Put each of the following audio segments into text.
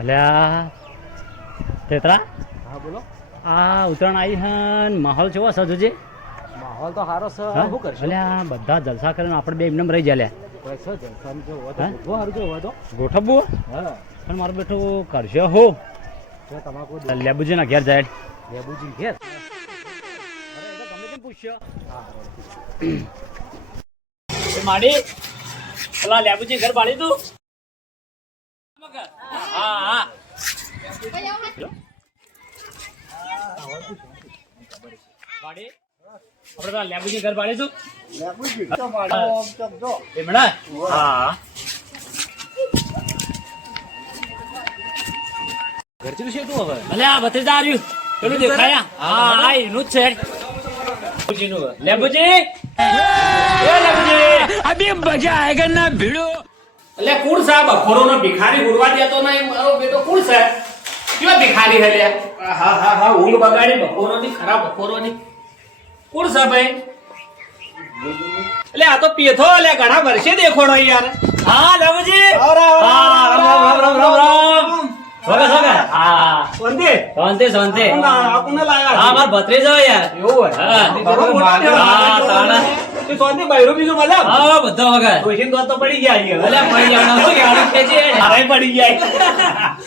અલ્યા તેતરા? હા બોલો. આ ઉત્તરાયણ આવી હન માહોલ કેવો છે જોજે માહોલ તો સારો છે? શું કરશો? અલ્યા બધા જલસા કરીને આપણે બે એમને રહી જાય ગોઠવવું? પણ મારું બેઠું કરશે હો? લેબુજી ના ઘેર જાય. લેબુજી ઘેર? માડી પેલા લેબુજી ઘર બાળી તું હા હા લેબુજી ઘર પાડીશું લેબુજી તો પાડો જો હા ઘર ચલું છે તું હવે ભલે ભીડો એટલે કુણ સાહેબ અખોરો નો ભિખારી ઉડવા દેતો નહીં મારો બેટો કુણ સાહેબ કેવા ભિખારી હે લે હા હા હા ઊંઘ બગાડી બખોરો ની ખરાબ બખોરો ની કુણ સાહેબ એટલે આ તો પેથો એટલે ઘણા વર્ષે દેખોડો યાર. હા લેબુજી રામ, રામ, હા રામ રામ રામ શાંતિ? શાંતિ શાંતિ લાયા? હા માર ભત્રીજો યાર. એવું હોય. હા. હા, તાણા. તે શાંતિ, બૈરું બીજું મજા હા બધો વગર. ડોશીને દોત તો પડી ગયા અહીંયા. અલ્યા પડી જવાનું શું ગાડી ખેંચી મારાય પડી ગયા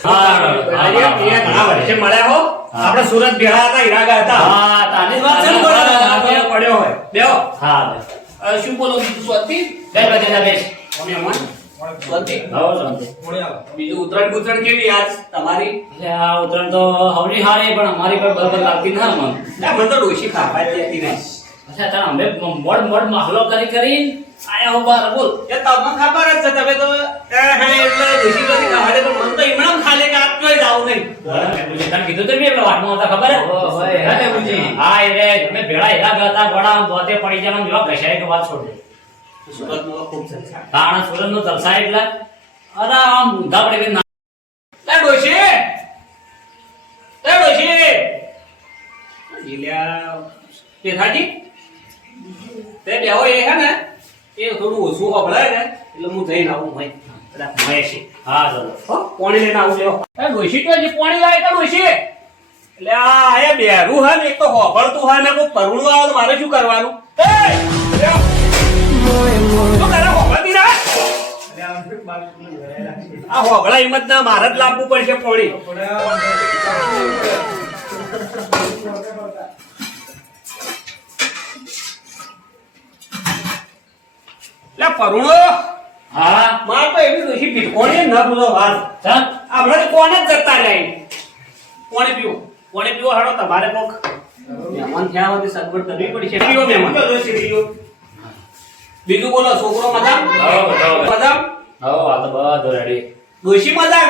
હા, અરે, એ ઘણા વર્ષે મળ્યા હો? આપણે સુરત ભેળા હતા હીરાગા હતા. હા તાની વાત છે ને આ બોલો. બે પડ્યો હોય. બેહો. હા શું બોલો બીજું સ્વાતિ જય ભત્રીજા બેસ. મહેમાન સ્વાતિ બીજું ઉત્તરાયણ ગુતરાયણ કેવી આજ તમારી? આ ઉત્તરાયણ તો હવની હારી પણ અમારી પર બરાબર લાગતી ના મન ના મને તો ડોશી ખાવા જતી નહીં અચ્છા તારા અમે મોડ મોડ માહલો કરી કરી આયા હો બાર બોલ. એ તમને ખબર જ છે તમે તો એ હે એટલે ડોશી નથી ખાવા તો મન તો એમણામ ખાલે કે આજ તોય જાવ નહીં. લેબુજી તને કીધું તો મેં પેલા વાતમાં હતા ખબર હે? હે, ને બુજી હા એ રે તમે ભેળા એલા ગતા ગોડા દોતે પડી જાનો જેવા ઘસાય કે વાત છોડ. દે સુરતમાં ખૂબ સંસાર કારણ સુરત નો તલસા એટલે અરે આમ ઊંધા પડે કે ના. એ ડોશી! એ ડોશી! ઈલ્યા પેથાજી? તે બેહો એ હે ને એ થોડું ઓછું હોભળાય ને એટલે હું જઈને આવું ભાઈ પેલા છે. હા ચલો. હો પાણી લઈને આવું લેવો એ ડોશી તો પાણી ડોશી. એટલે આ એ બેરું હે ને એક તો હોભળતું હોય ને કોઈ પરુણું આવે મારે શું કરવાનું? એ લ્યો. શું કરે હોભળતી આ હોભળા હિંમત ના મારે જ લાવવું પડશે પાણી. લે પરુણો. હા. માર તો એવી ડોશી ભીખોણી ન બોલો વાત. ચાલ હમણાં કોને જતા રહે? કોણે પીવો? કોણે પીવો? હાડો તમારે કોક. મહેમાન થયા હોય સગવડ કરવી પડશે. પીવો મહેમાન. બીજું બોલો છોકરો મજા હા, મજા. હા હો આ તો બધો રેડી ડોશી મજા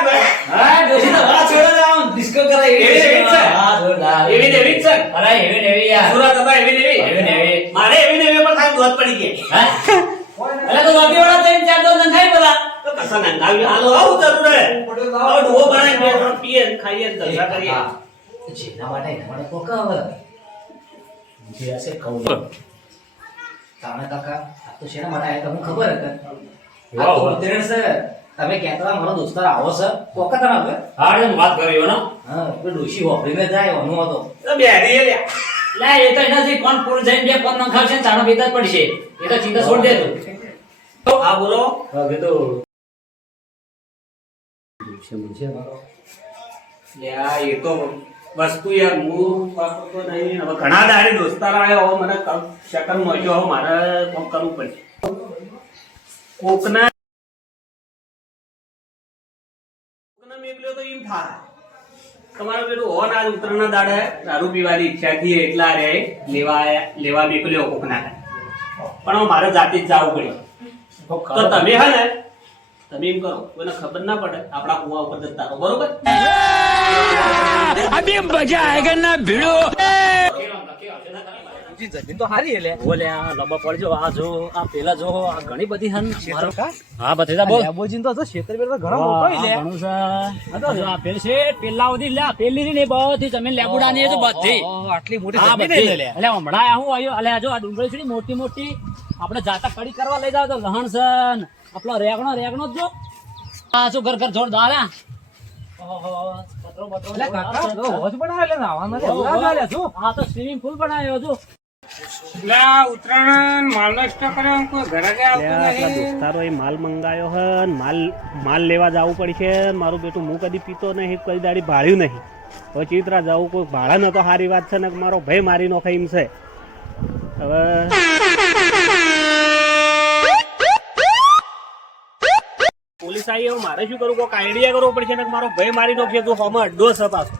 હા દોશી તો ઘણા છોડો જાવ ડિસ્કો કરે એવી એવી છે. હા જોરદાર. એવી એવી છે? અરે એવી એવી સુરત હતા એવી એવી એવી એવી મારે એવી એવી પર થાય દોત પડી ગઈ. હા? અલે તો વાટી વાળા તેમ ચાર દો નંખાઈ તો કસા નંખાવી હાલો આવું જરૂર હે. હવે ડોહો બનાવીને બે ત્રણ પીએ ખાઈએ ને જલસા કરીએ. જેના માટે કોકા હવે જે હશે કહું. તાણે કાકા આ તો શેના માટે આયા તમને ખબર હે વાહ, તો. ઉત્તરાયણ છે. તમે કહેતા હતા મારો દોસ્તાર આવો છે. કોકા તમે હવે હા એમ વાત કરી હો ને હા પેલો ડોશી વાપરીને જાય ઓનો હતો. તો બેરી લે લે એ તો એનાથી કોણ પૂરું જઈને બે કોણ નખાવશે ખાવશે પીતા જ પડશે. એ તો ચિંતા છોડ દે તું. હા બોલો એ તો વસ્તુ યાર હું વાપરતો નહીં હવે ઘણા દાડે દોસ્તાર આવ્યો હવે મને શકલ મળ્યો હવે મારે કોક કરવું પડશે. કોકના કોકના મેકલ્યો તો એમ થાય. તમારો પેલું હોન આજ ઉત્તરાયણના દાડે દારૂ પીવાની ઈચ્છા થી એટલા રે લેવા લેવા મેકલ્યો કોકના. પણ મારે જાતે જ જવું પડ્યું તો તમે હે ને તમે એમ કરો કોઈને ખબર ના પડે આપણા કુવા ઉપર જતા રહો બરોબર અભી મજા આયેગા ના ભીડો भिड़ो જમીન તો હારી એટલે આ લંબા પડજો આ જો આ પેલા જો આ ઘણી બધી હન મારો હા બધી બોલ લેબોજીન તો ક્ષેત્ર બેત્ર ઘણો મોટો લે. ઘણું છે. આ તો આ પેલ છે, પેલા સુધી લે, પેલી ને બધી જમીન લેબુડા ની તો બધી. આટલી મોટી જમીન. લે. એટલે હમણાં આ શું આવ્યું? અલે જો આ ડુંગળી છે મોટી મોટી આપણે જાતા કડી કરવા લઈ જાવ તો લહણસન છે આપણો રેગણો રેગણો જો આ શું ઘર ઘર જોરદાર હા એટલે કાકા તો હોજ બનાવે એટલે નાવાનું નથી. હલવા ચાલે શું? આ તો સ્વિમિંગ પુલ બનાવ્યો છું એટલે ઉત્તરાયણ માલનો સ્ટોક કર્યો કોઈ ઘરે કે આવતું દોસ્તારો એ માલ મંગાયો હે માલ માલ લેવા જવું પડશે. મારું બેટું હું કદી પીતો નહીં કદી દાડી ભાળ્યું નહીં. હવે ચિત્રા જવું કોઈ ભાડા ન તો સારી વાત છે ને મારો ભાઈ મારી નોખે એમ છે. હવે પોલીસ આવી હવે મારે શું કરવું? કોઈક આઈડિયા કરવો પડશે ને મારો ભાઈ મારી નોખશે તો હોમાં અડ્ડો છે પાછો.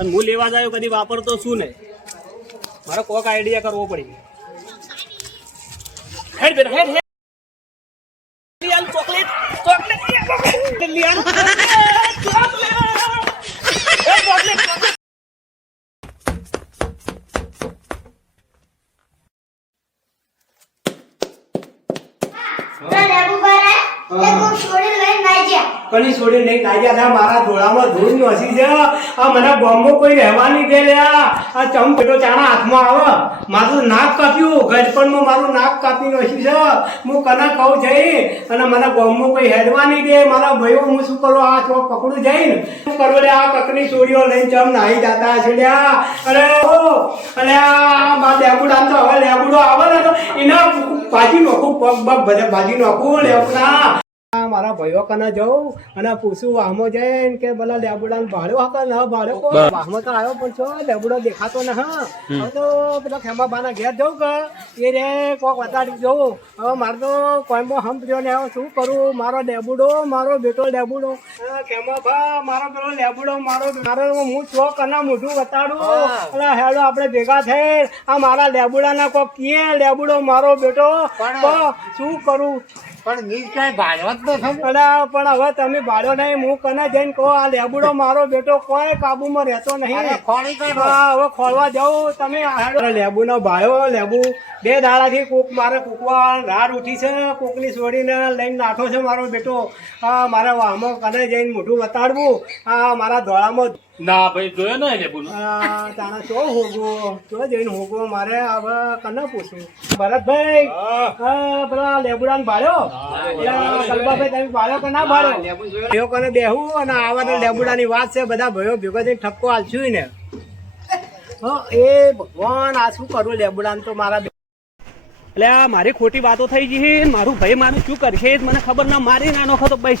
અને હું લેવા જાયો કદી વાપરતો શું નહીં. મારે કોક આઈડિયા કરવો પડી. હેડ બેટા હેડ. આ મને પકડું જઈને. આ કકની છોડીઓ લઈને ચમ નાહી જતા છે અરે ઓ આ મારા લેબુડા તો આવે એના ભાજી નાખું પગ પગ બધે ભાજી નાખું, લેબુડા. મારા ભાઈઓ કને જઉં અને પૂછું વાહમો જઈને કે ભલા લેબુડા ભાડ્યો હકે ન ભાડ્યો કો વાહમો તો આવ્યો પણ છો લેબુડો દેખાતો ન હા. તો પેલા ખેમાબાના ઘેર જઉં કે? એ રે કોક વતાડી જવું હવે મારે તો કોઈમો હમ પ્રિયો ને આવ્યો શું કરું? મારો લેબુડો મારો બેટો લેબુડો. ખેમા ભા મારો પેલો લેબુડો મારો મારો હું છો કને મોઢું વતાડું? એટલે હેડો આપણે ભેગા થઈ આ મારા લેબુડાના કોક કીએ લેબુડો મારો બેટો. શું કરું? પણ નીચ કાંઈ ભાડવા ન પણ હવે તમે ભાડો નહીં હું કને જઈને કહો આ લેબુડો મારો બેટો કોઈ કાબુમાં રહેતો નહીં. અરે, હવે ખોલવા જાઉં તમે લેબુ નો ભાયો લેબુ. બે દાડાથી કોક મારે કૂકવા રાડ ઉઠી છે કોકની છોડીને લઈને નાઠો છે મારો બેટો. આ મારા વાહમાં કને જઈને મોઢું બતાડવું આ મારા ધોળામાં ના ભાઈ જોયો ને એટલે બોલો. તાણા ચો હોગો. ચો જઈને હોગો મારે હવે કને પૂછું ભરતભાઈ હા. પેલા લેબુડાને ભાડ્યો પેલા કલબાભાઈ તમે ભાડ્યો કે ના ભાડ્યો ભાઈઓ કને બેહું? અને આવા તો લેબુડાની વાત છે બધા ભયો ભેગો થઈને ઠપકો આલશું ને હા એ ભગવાન આ શું કરું લેબુડાને તો મારા એટલે મારી ખોટી વાતો થઈ ગઈ મારું ભાઈ મારું શું કરશે મને ખબર ના મારી નાનો ખતો ભાઈ.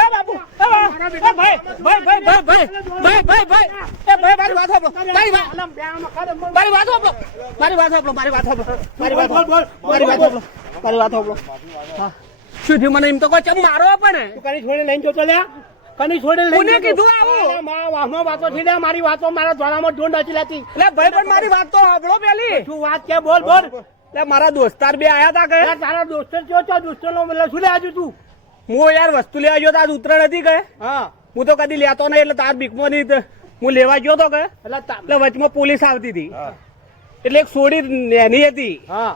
શું થયું મને એમ તો કોઈ ચમ મારો પણ તું કની છોડી લઈને જોતો લ્યા કની છોડી લઈને કીધું આવું? મારા વાહમાં વાતો થઈ લે મારી વાતો મારા ધોળામાં ઢૂંઢ નથી લેતી એટલે ભાઈ પણ મારી વાત તો સાંભળો પેલી શું વાત કે બોલ બોલ એટલે મારા દોસ્તાર બે આયા તા કે તારા દોસ્તો કયો છો દોસ્તો નો મતલબ શું લે આજુ તું હું યાર વસ્તુ લેવા ગયો તો આજ ઉત્તરાયણ હતી કે? હા. હું તો કદી લેતો નહીં એટલે તાર બીકમો નહીં હું લેવા ગયો તો કે? એટલે વચમાં પોલીસ આવતી હતી. એટલે એક સોડી નેની હતી. હા.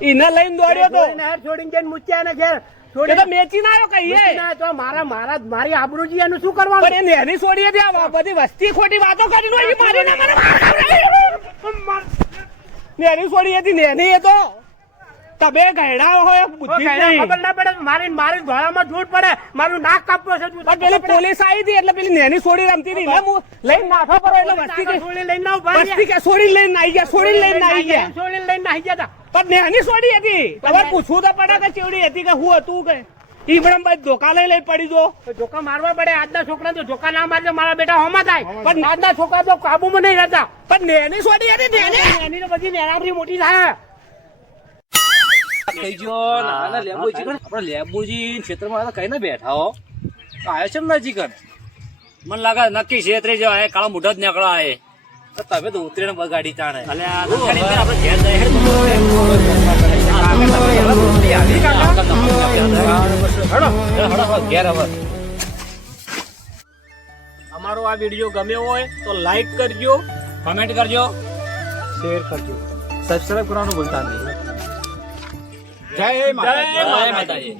એને લઈને દોડ્યો તો. છોડીને જઈને મૂક્યા ને ઘેર. છોડી તો મેચી ના આવ્યો કહીએ. તો મારા મારા મારી આબરૂજી એનું શું કરવાનું પણ એ નેની સોડી હતી આ બધી વસ્તી ખોટી વાતો કરી નો મારી ના મને નેની સોડી હતી નેની એ તો તમે ગયડા હોય બુદ્ધિ. ખબર ના પડે મારી મારી ધોળામાં ધૂળ પડે મારું નાક કાપવું છે પણ પેલી પોલીસ આવી હતી એટલે પેલી નેની સોડી રમતી હતી એટલે હું લઈને નાખો પડો એટલે વસ્તી કે છોડી લઈને ના ઊભા વસ્તી કે છોડી લઈને નાઈ ગયા છોડી લઈને નાઈ ગયા. છોડી લઈને નાહી ગયા પણ નેની છોડી હતી. તમારે પૂછવું તો પડે કે ચેવડી હતી કે હું હતું કે ઈમણમ ભાઈ ધોકા લઈ લઈ પડી જો. ધોકા મારવા પડે આજના છોકરા તો ધોકા ના મારજો મારા બેટા હોમાં થાય. પણ આજના છોકરા તો કાબુમાં નહીં રહેતા. પણ નેની સોડી હતી નેની નેની તો બધી નેરાબરી મોટી થાય. થઈ ગયો. નાના લેબુજી કણ આપણે લેબુજી ક્ષેત્રમાં કઈ ના બેઠા હો. આવ્યો છે ને નજીક મને લાગે નક્કી છેતરી જવા આ કાળા મોઢા જ નીકળા એ. તમે તો ઉતરીને બગાડી તાણે. અમારો આ વીડિયો ગમ્યો હોય તો લાઈક કરજો કમેન્ટ કરજો શેર કરજો. સબસ્ક્રાઇબ કરવાનું ભૂલતા નહીં. જય માતાજી. જય માતાજી.